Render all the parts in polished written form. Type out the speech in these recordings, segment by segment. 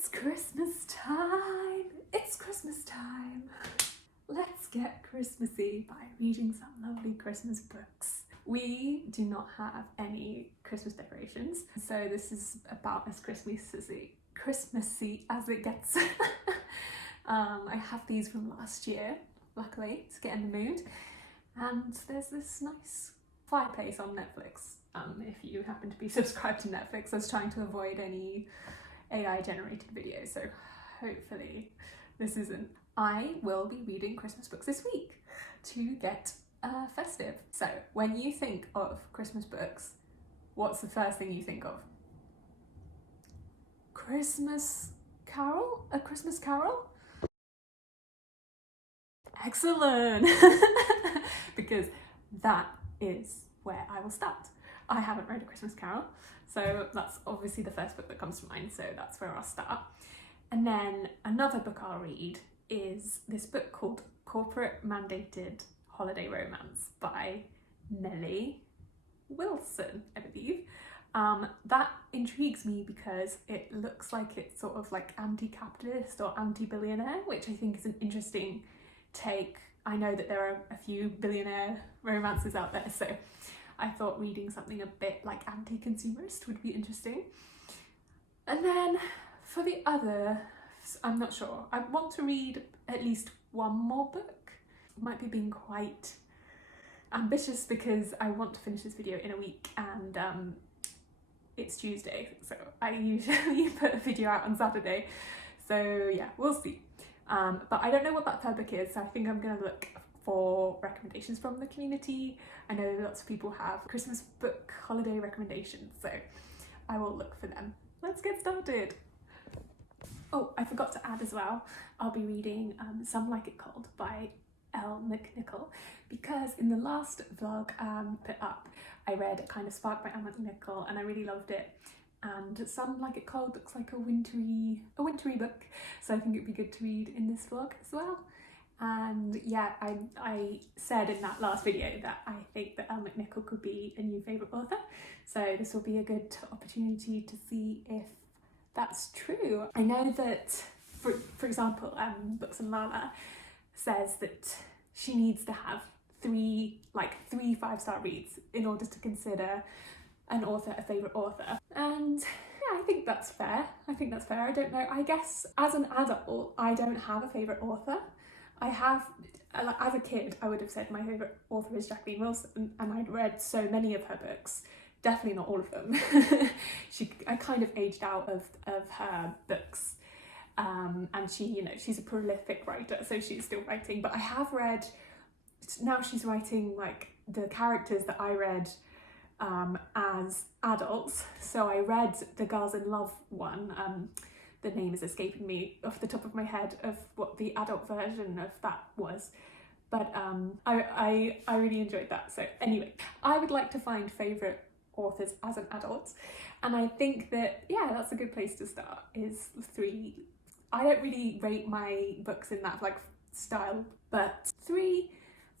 It's Christmas time! It's Christmas time! Let's get Christmassy by reading some lovely Christmas books. We do not have any Christmas decorations, so this is about as Christmassy as it gets. I have these from last year, luckily, to get in the mood. And there's this nice fireplace on Netflix. If you happen to be subscribed to Netflix, I was trying to avoid any AI generated videos, so hopefully this isn't. I will be reading Christmas books this week to get festive. So when you think of Christmas books, what's the first thing you think of? Christmas Carol? A Christmas Carol? Excellent! Because that is where I will start. I haven't read A Christmas Carol, so that's obviously the first book that comes to mind, so that's where I'll start. And then another book I'll read is this book called Corporate Mandated Holiday Romance by Nellie Wilson, I believe. That intrigues me because it looks like it's sort of like anti-capitalist or anti-billionaire, which I think is an interesting take. I know that there are a few billionaire romances out there, so I thought reading something a bit like anti-consumerist would be interesting. And then for the other, I'm not sure. I want to read at least one more book. Might be being quite ambitious because I want to finish this video in a week, and it's Tuesday, so I usually put a video out on Saturday. So yeah, we'll see. But I don't know what that third book is, so I think I'm gonna look for recommendations from the community. I know lots of people have Christmas book holiday recommendations, so I will look for them. Let's get started. Oh, I forgot to add as well, I'll be reading Some Like It Cold by Elle McNicoll, because in the last vlog put up, I read Kind of Spark by Elle McNicoll and I really loved it. And Some Like It Cold looks like a wintry book, so I think it'd be good to read in this vlog as well. And yeah, I said in that last video that I think that Elle McNicoll could be a new favourite author, so this will be a good opportunity to see if that's true. I know that, for example, Books and Lala says that she needs to have three 5-star reads in order to consider an author a favourite author. And yeah, I think that's fair. I don't know, I guess as an adult, I don't have a favourite author. I have, as a kid, I would have said my favourite author is Jacqueline Wilson, and I'd read so many of her books. Definitely not all of them. I kind of aged out of her books. And she's a prolific writer, so she's still writing. But I have read, now she's writing like the characters that I read as adults. So I read the Girls in Love one. The name is escaping me off the top of my head of what the adult version of that was. But I really enjoyed that. So anyway, I would like to find favourite authors as an adult, and I think that, yeah, that's a good place to start, is 3. I don't really rate my books in that style, but 3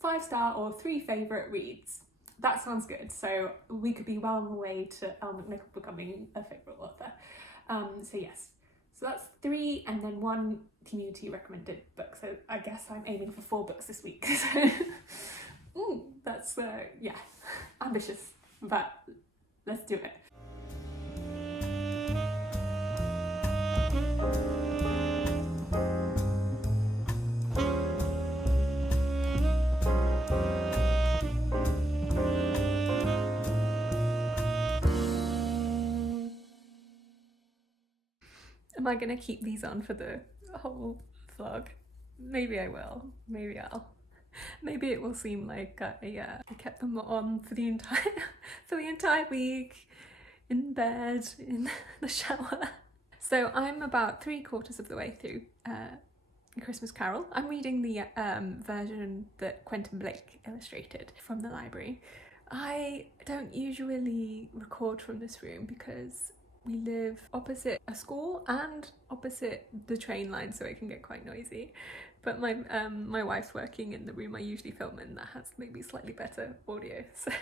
5-star or 3 favourite reads. That sounds good. So we could be well on the way to Elle McNicoll becoming a favourite author. So yes, so that's 3, and then 1 community recommended book. So I guess I'm aiming for 4 books this week. So that's yeah, ambitious, but let's do it. Am I gonna keep these on for the whole vlog? Maybe I will, maybe it will seem like I kept them on for the entire week, in bed, in the shower. So I'm about 3/4 of the way through A Christmas Carol. I'm reading the version that Quentin Blake illustrated from the library. I don't usually record from this room because we live opposite a school and opposite the train line, so it can get quite noisy. But my wife's working in the room I usually film in that has maybe slightly better audio, so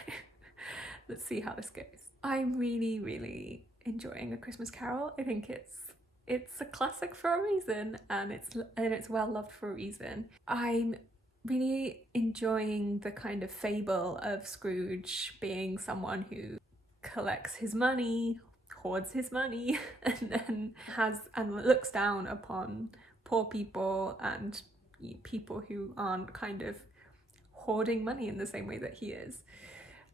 let's see how this goes. I'm really enjoying A Christmas Carol. I think it's it's a classic for a reason, and it's well loved for a reason. I'm really enjoying the kind of fable of Scrooge being someone who collects his money, hoards his money, and then looks down upon poor people and people who aren't kind of hoarding money in the same way that he is.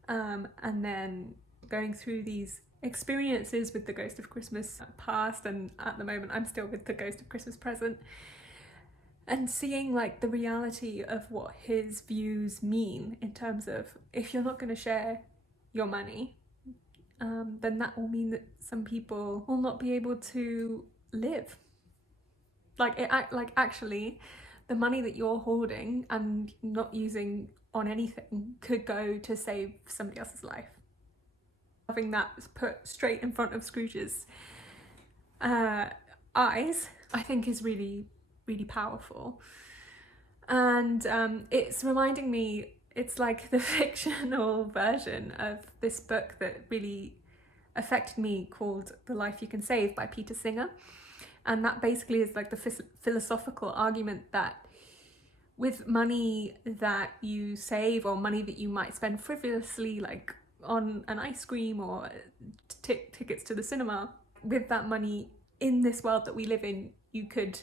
And then going through these experiences with the Ghost of Christmas Past, and at the moment I'm still with the Ghost of Christmas Present, and seeing like the reality of what his views mean in terms of, if you're not going to share your money, then that will mean that some people will not be able to live. Actually, the money that you're hoarding and not using on anything could go to save somebody else's life. Having that put straight in front of Scrooge's eyes, I think is really, really powerful. And it's reminding me, it's like the fictional version of this book that really affected me called The Life You Can Save by Peter Singer. And that basically is like the philosophical argument that with money that you save, or money that you might spend frivolously, like on an ice cream or tickets to the cinema, with that money in this world that we live in, you could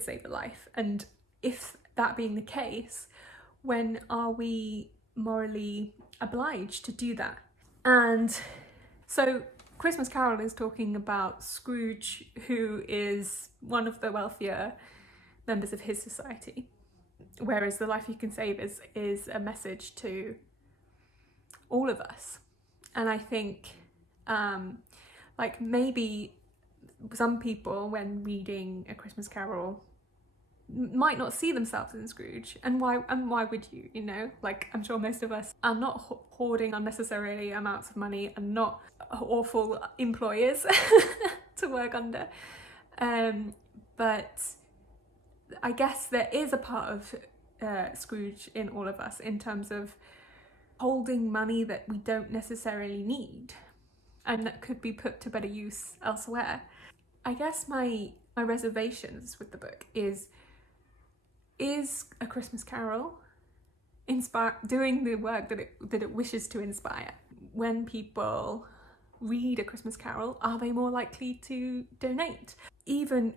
save a life. And if that being the case, when are we morally obliged to do that? And so Christmas Carol is talking about Scrooge, who is one of the wealthier members of his society, whereas The Life You Can Save is a message to all of us. And I think maybe some people, when reading A Christmas Carol, might not see themselves in Scrooge, and why would you, like, I'm sure most of us are not hoarding unnecessarily amounts of money and not awful employers to work under, but I guess there is a part of Scrooge in all of us in terms of holding money that we don't necessarily need and that could be put to better use elsewhere. I guess my reservations with the book is A Christmas Carol doing the work that it wishes to inspire? When people read A Christmas Carol, are they more likely to donate? Even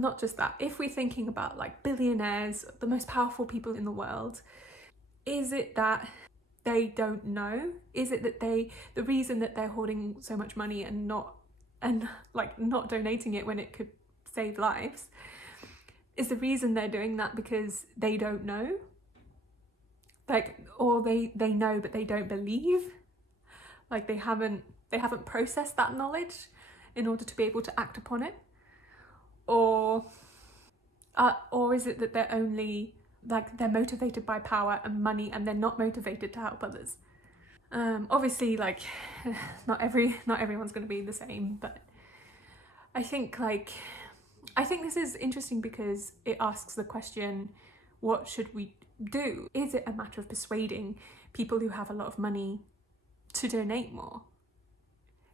not just that, if we're thinking about like billionaires, the most powerful people in the world, is it that they don't know? Is it that the reason that they're hoarding so much money and not donating it when it could save lives, is the reason they're doing that because they don't know? Or they know but they don't believe? Like they haven't processed that knowledge in order to be able to act upon it? Or is it that they're only they're motivated by power and money and they're not motivated to help others? Obviously, not everyone's going to be the same, but I think this is interesting because it asks the question, what should we do? Is it a matter of persuading people who have a lot of money to donate more?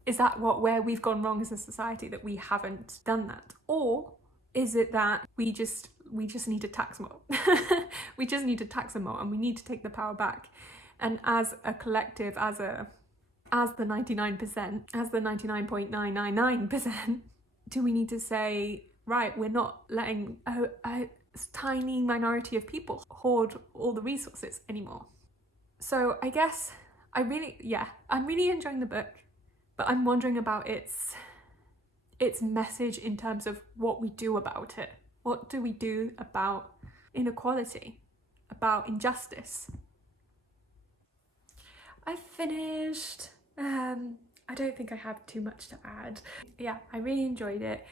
Is that where we've gone wrong as a society, that we haven't done that? Or is it that we just need to tax more? We just need to tax them more, and we need to take the power back. And as a collective, as the 99%, as the 99.999%, do we need to say, right, we're not letting a tiny minority of people hoard all the resources anymore? So I guess I'm really enjoying the book, but I'm wondering about its message in terms of what we do about it. What do we do about inequality, about injustice? I've finished. I don't think I have too much to add. Yeah, I really enjoyed it.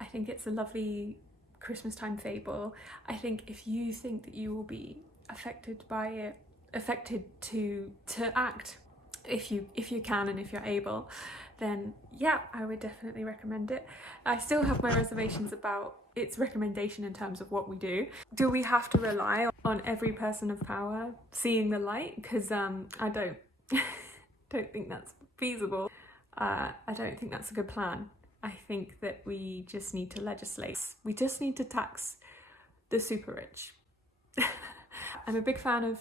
I think it's a lovely Christmas time fable. I think if you think that you will be affected by it, affected to act, if you can and if you're able, then yeah, I would definitely recommend it. I still have my reservations about its recommendation in terms of what we do. Do we have to rely on every person of power seeing the light? Because I don't think that's feasible. I don't think that's a good plan. I think that we just need to legislate. We just need to tax the super rich. I'm a big fan of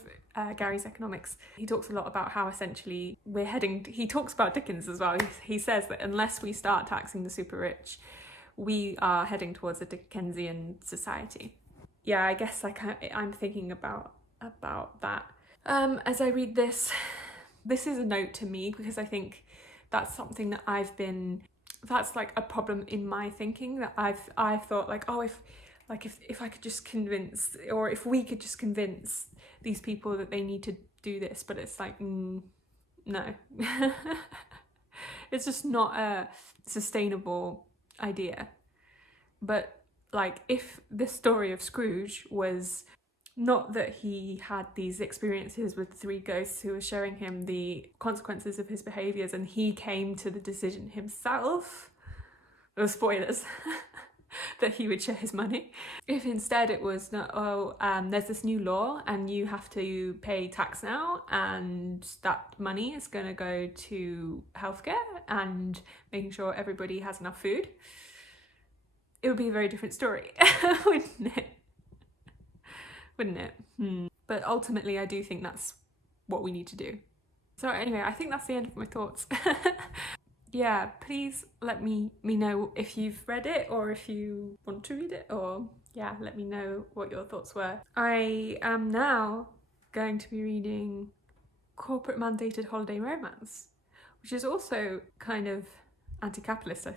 Gary's economics. He talks a lot about how essentially we're heading, he talks about Dickens as well. He says that unless we start taxing the super rich, we are heading towards a Dickensian society. Yeah, I guess I'm thinking about that. As I read this is a note to me, because I think that's something that that's like a problem in my thinking, that I've thought like, oh, if I could just convince, or if we could just convince these people that they need to do this, but it's like, no. It's just not a sustainable idea. But like, if the story of Scrooge was not that he had these experiences with 3 ghosts who were showing him the consequences of his behaviours and he came to the decision himself, those spoilers, that he would share his money. If instead it was, there's this new law and you have to pay tax now, and that money is going to go to healthcare and making sure everybody has enough food, it would be a very different story, wouldn't it? But ultimately, I do think that's what we need to do. So anyway, I think that's the end of my thoughts. Yeah, please let me know if you've read it, or if you want to read it, or yeah, let me know what your thoughts were. I am now going to be reading Corporate Mandated Holiday Romance, which is also kind of anti-capitalist,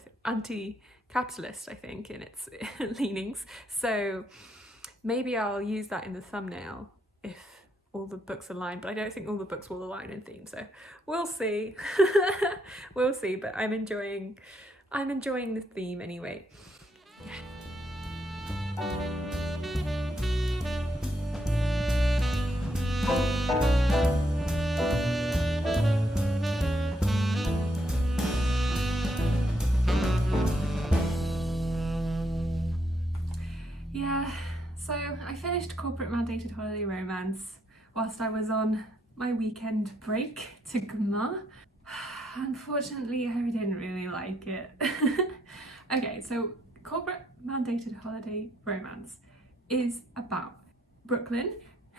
I think, in its leanings. So maybe I'll use that in the thumbnail if all the books align, but I don't think all the books will align in theme, so we'll see. We'll see, but I'm enjoying the theme anyway. Yeah, so I finished Corporate Mandated Holiday Romance whilst I was on my weekend break to Gma. Unfortunately, I didn't really like it. Okay, so Corporate Mandated Holiday Romance is about Brooklyn,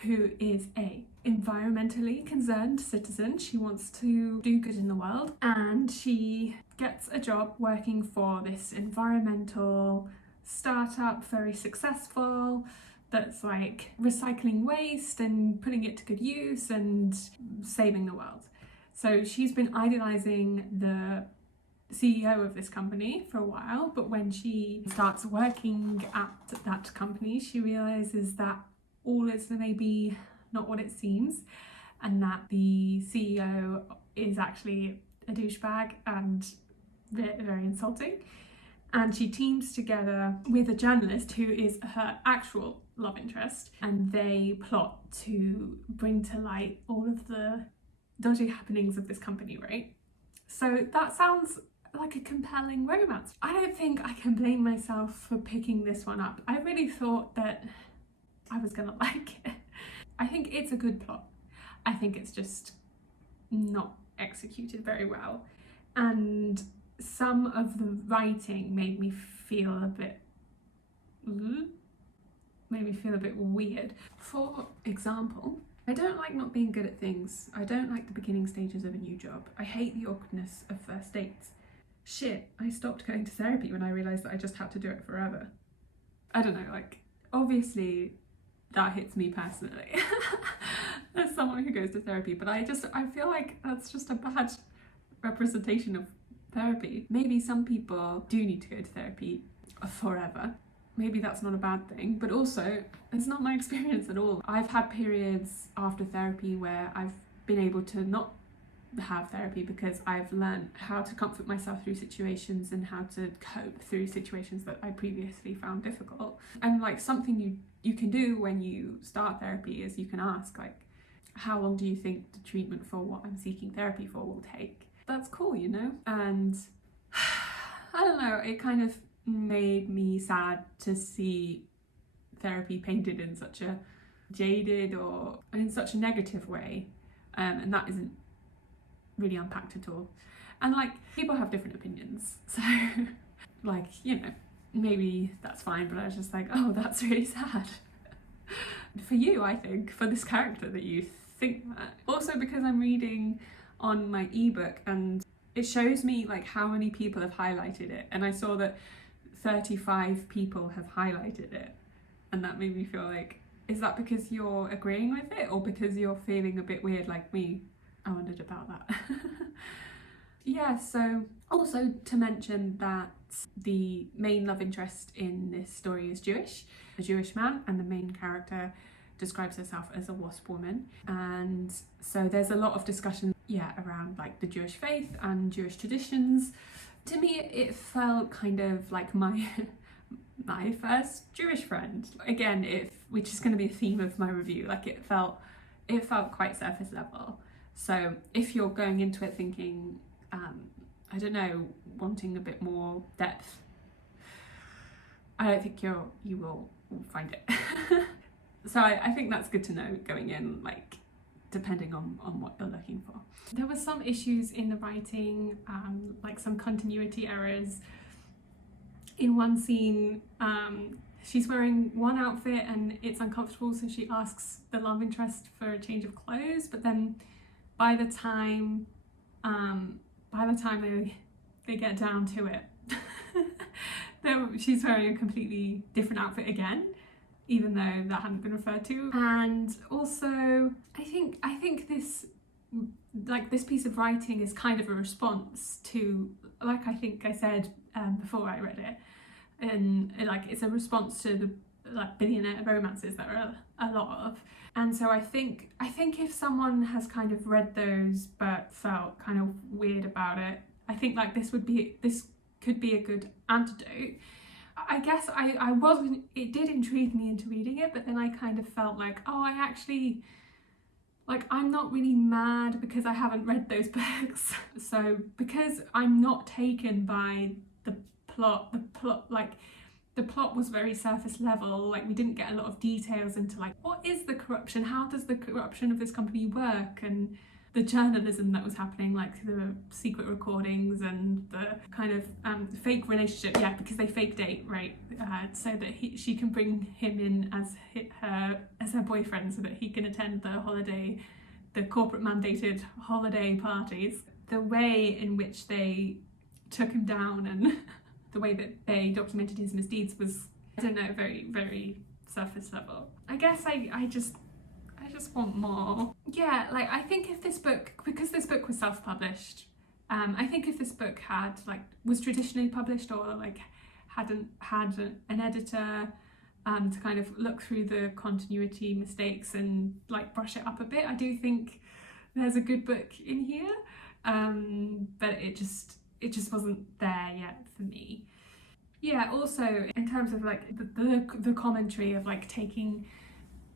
who is a environmentally concerned citizen. She wants to do good in the world, and she gets a job working for this environmental startup, very successful, that's like recycling waste and putting it to good use and saving the world. So she's been idolizing the CEO of this company for a while, but when she starts working at that company, she realizes that all is maybe not what it seems, and that the CEO is actually a douchebag and very insulting. And she teams together with a journalist who is her actual love interest, and they plot to bring to light all of the dodgy happenings of this company, right? So that sounds like a compelling romance. I don't think I can blame myself for picking this one up. I really thought that I was gonna like it. I think it's a good plot. I think it's just not executed very well. And some of the writing made me feel a bit weird. For example, I don't like not being good at things. I don't like the beginning stages of a new job. I hate the awkwardness of first dates. Shit, I stopped going to therapy when I realised that I just had to do it forever. I don't know, like, obviously that hits me personally as someone who goes to therapy, but I feel like that's just a bad representation of therapy. Maybe some people do need to go to therapy forever. Maybe that's not a bad thing, but also it's not my experience at all. I've had periods after therapy where I've been able to not have therapy because I've learned how to comfort myself through situations and how to cope through situations that I previously found difficult. And like, something you can do when you start therapy is you can ask, like, how long do you think the treatment for what I'm seeking therapy for will take? That's cool, you know? And I don't know, it kind of made me sad to see therapy painted in such a jaded or in such a negative way, and that isn't really unpacked at all. And like, people have different opinions, so like, you know, maybe that's fine, but I was just like, oh, that's really sad. For you, I think, for this character, that you think that. Also because I'm reading on my ebook and it shows me like how many people have highlighted it, and I saw that 35 people have highlighted it, and that made me feel like, is that because you're agreeing with it or because you're feeling a bit weird like me? I wondered about that. Yeah, so also to mention that the main love interest in this story is Jewish, a Jewish man, and the main character describes herself as a WASP woman. And so there's a lot of discussion, yeah, around like the Jewish faith and Jewish traditions. To me, it felt kind of like my first Jewish friend. Again, which is going to be a theme of my review, like it felt quite surface level. So if you're going into it thinking, I don't know, wanting a bit more depth, I don't think you will find it. So I think that's good to know going in, like, depending on what you're looking for. There were some issues in the writing, like some continuity errors. In one scene, she's wearing one outfit and it's uncomfortable, so she asks the love interest for a change of clothes, but then by the time they get down to it, she's wearing a completely different outfit again, even though that hadn't been referred to. And also, I think this piece of writing is kind of a response to, like I think I said before I read it, and like it's a response to the like billionaire romances that are a lot of. And so I think if someone has kind of read those but felt kind of weird about it, I think like this could be a good antidote. I guess I wasn't, it did intrigue me into reading it, but then I kind of felt like, oh, I actually, like, I'm not really mad because I haven't read those books. So because I'm not taken by the plot, like, the plot was very surface level, like we didn't get a lot of details into like, what is the corruption? How does the corruption of this company work? And the journalism that was happening, like the secret recordings and the kind of fake relationship, yeah, because they fake date, right? So that she can bring him in as her boyfriend so that he can attend the corporate mandated holiday parties. The way in which they took him down and the way that they documented his misdeeds was, I don't know, very, very surface level. I guess I just want more. Yeah, like I think if this book, because this book was self-published, I think if this book was traditionally published or like hadn't had an editor to kind of look through the continuity mistakes and like brush it up a bit, I do think there's a good book in here, but it just wasn't there yet for me. Yeah, also in terms of like the commentary of like taking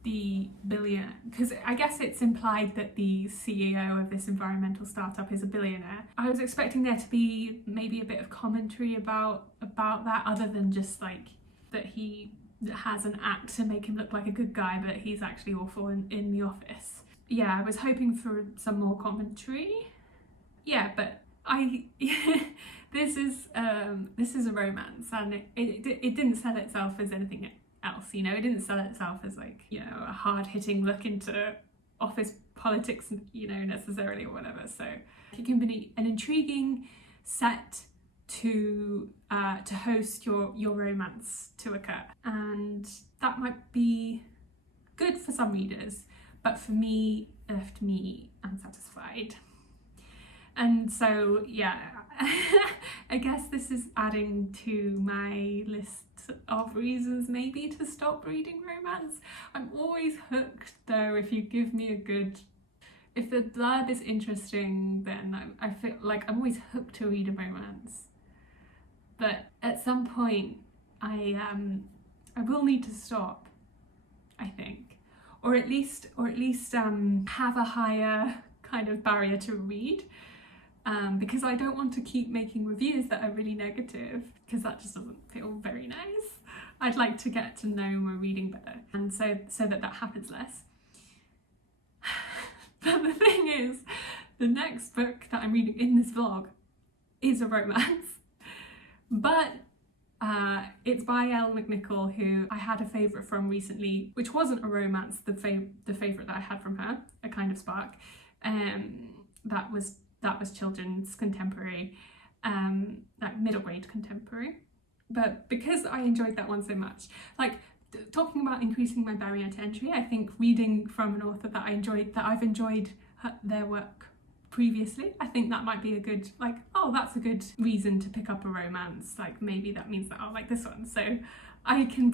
the billionaire, because I guess it's implied that the CEO of this environmental startup is a billionaire. I was expecting there to be maybe a bit of commentary about that, other than just like that he has an act to make him look like a good guy, but he's actually awful in the office. Yeah, I was hoping for some more commentary. Yeah, but this is a romance, and it didn't sell itself as anything else, you know. It didn't sell itself as like, you know, a hard-hitting look into office politics, you know, necessarily, or whatever. So it can be an intriguing set to host your romance to occur, and that might be good for some readers, but for me, it left me unsatisfied. And so, yeah, I guess this is adding to my list of reasons maybe to stop reading romance. I'm always hooked though if you give me if the blurb is interesting, then I feel like I'm always hooked to read a romance. But at some point I will need to stop, I think. Or at least have a higher kind of barrier to read. Because I don't want to keep making reviews that are really negative, because that just doesn't feel very nice. I'd like to get to know my reading better, and so that happens less. But the thing is, the next book that I'm reading in this vlog is a romance, but it's by Elle McNicoll, who I had a favourite from recently, which wasn't a romance, the favourite that I had from her, A Kind of Spark, that was children's contemporary, like middle grade contemporary. But because I enjoyed that one so much, like talking about increasing my barrier to entry, I think reading from an author that I've enjoyed their work previously, I think that might be a good, like, oh, that's a good reason to pick up a romance, like maybe that means that I'll like this one. So maybe I can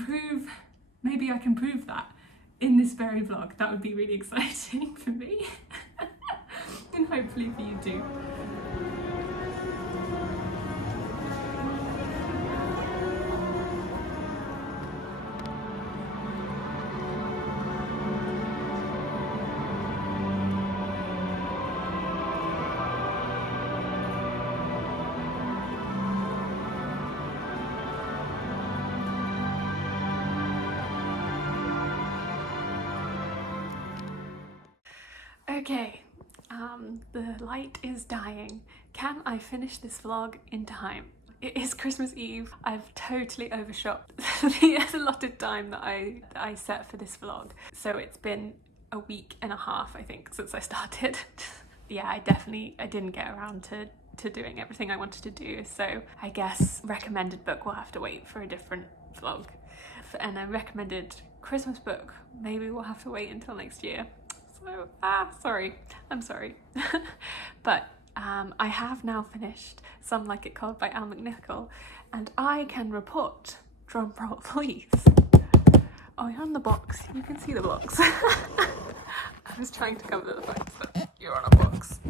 prove that in this very vlog. That would be really exciting for me and hopefully for you too. Okay, the light is dying. Can I finish this vlog in time? It is Christmas Eve. I've totally overshot the allotted time that I set for this vlog. So it's been a week and a half, I think, since I started. Yeah, I didn't get around to doing everything I wanted to do. So I guess recommended book will have to wait for a different vlog. And a recommended Christmas book, maybe we'll have to wait until next year. So, I'm sorry. But I have now finished Some Like It Cold by Elle McNicoll, and I can report, drum roll please. Oh, you're on the box, you can see the box. I was trying to cover the fact that you're on a box.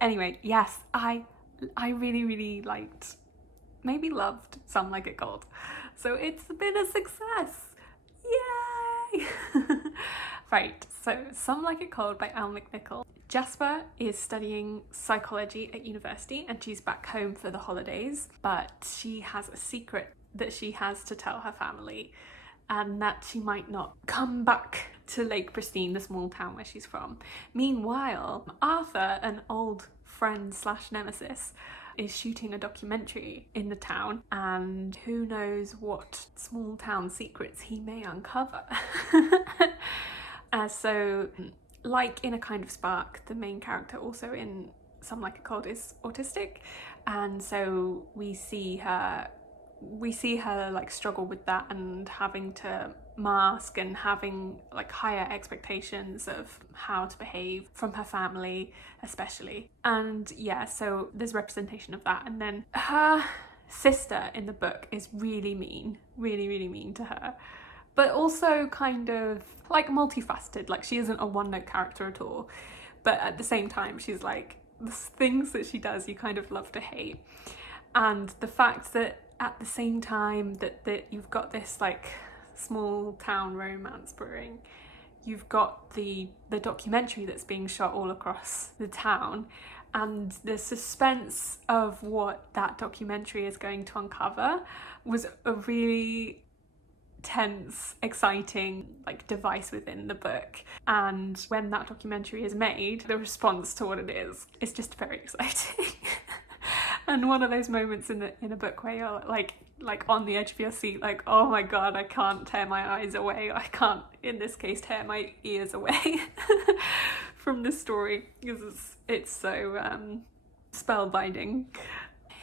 Anyway, yes, I really liked, maybe loved Some Like It Cold. So it's been a success. Yay! Right, so Some Like It Cold by Elle McNicoll. Jasper is studying psychology at university and she's back home for the holidays, but she has a secret that she has to tell her family, and that she might not come back to Lake Pristine, the small town where she's from. Meanwhile, Arthur, an old friend slash nemesis, is shooting a documentary in the town, and who knows what small town secrets he may uncover. So, like in A Kind of Spark, the main character also in Some Like It Cold is autistic, and so we see her like struggle with that and having to mask and having like higher expectations of how to behave from her family especially. And yeah, so there's representation of that. And then her sister in the book is really mean to her, but also kind of like multifaceted. Like she isn't a one-note character at all, but at the same time she's like, the things that she does you kind of love to hate. And the fact that at the same time that you've got this like small town romance brewing, you've got the documentary that's being shot all across the town, and the suspense of what that documentary is going to uncover was a really tense, exciting like device within the book. And when that documentary is made, the response to what it is just very exciting. And one of those moments in a book where you're like on the edge of your seat, like, oh my god, I can't tear my eyes away. I can't, in this case, tear my ears away from this story, because it's so spellbinding.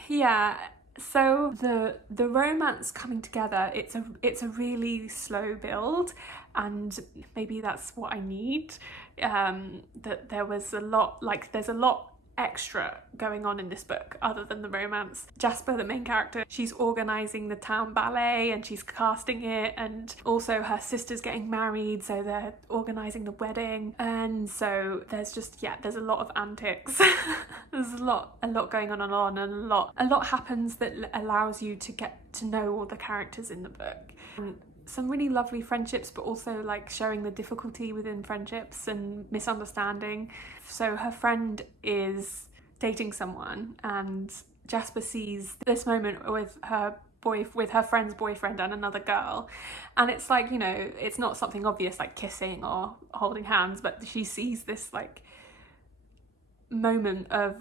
Yeah, so the romance coming together, it's a really slow build, and maybe that's what I need. That there was a lot, like there's a lot extra going on in this book other than the romance. Jasper, the main character, she's organising the town ballet and she's casting it, and also her sister's getting married, so they're organising the wedding, and so there's just, yeah, there's a lot of antics. There's a lot going on, and a lot happens that allows you to get to know all the characters in the book. And some really lovely friendships, but also like showing the difficulty within friendships and misunderstanding. So her friend is dating someone, and Jasper sees this moment with her friend's boyfriend and another girl, and it's like, you know, it's not something obvious like kissing or holding hands, but she sees this like moment of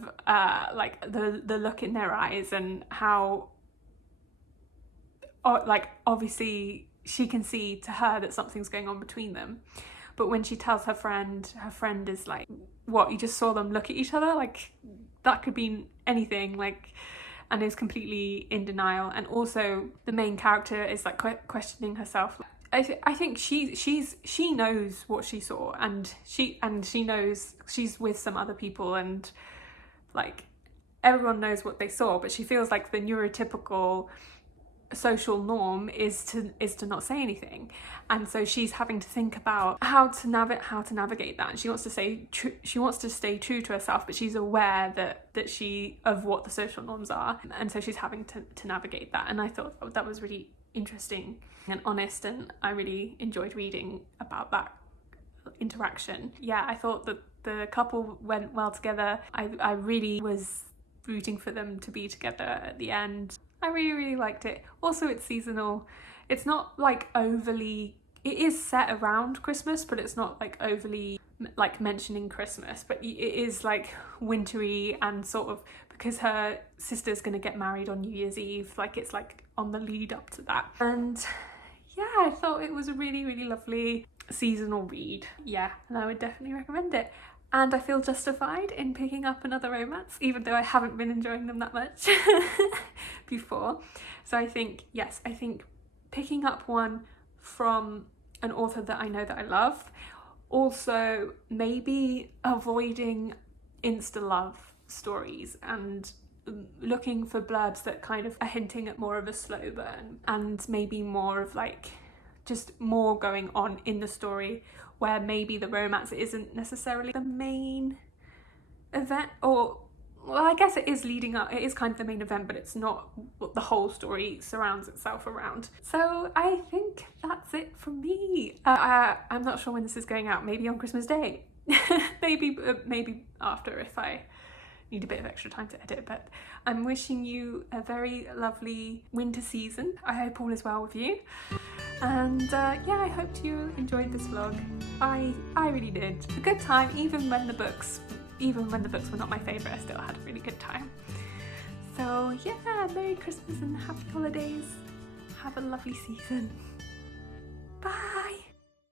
like the look in their eyes, and how like obviously she can see to her that something's going on between them, but when she tells her friend is like, what, you just saw them look at each other? Like, that could mean anything, like, and is completely in denial. And also the main character is like questioning herself. I think she knows what she saw, and she knows she's with some other people, and like everyone knows what they saw, but she feels like the neurotypical social norm is to not say anything, and so she's having to think about how to navigate that. And she wants to stay true to herself, but she's aware of what the social norms are, and so she's having to navigate that. And I thought that was really interesting and honest, and I really enjoyed reading about that interaction. Yeah, I thought that the couple went well together. I really was rooting for them to be together at the end. I really liked it. Also, it's seasonal. It's not like overly, it is set around Christmas, but it's not like overly like mentioning Christmas, but it is like wintry, and sort of because her sister's gonna get married on New Year's Eve, like it's like on the lead up to that. And yeah, I thought it was a really lovely seasonal read. Yeah, and I would definitely recommend it. And I feel justified in picking up another romance, even though I haven't been enjoying them that much before. So I think, yes, I think picking up one from an author that I know that I love. Also, maybe avoiding insta-love stories and looking for blurbs that kind of are hinting at more of a slow burn, and maybe more of like just more going on in the story, where maybe the romance isn't necessarily the main event, or well, I guess it is leading up, it is kind of the main event, but it's not what the whole story surrounds itself around. So I think that's it from me. I'm not sure when this is going out, maybe on Christmas Day, maybe after if I need a bit of extra time to edit. But I'm wishing you a very lovely winter season. I hope all is well with you. And yeah, I hope you enjoyed this vlog. I really did. A good time, even when the books were not my favourite, I still had a really good time. So yeah, Merry Christmas and Happy Holidays. Have a lovely season. Bye!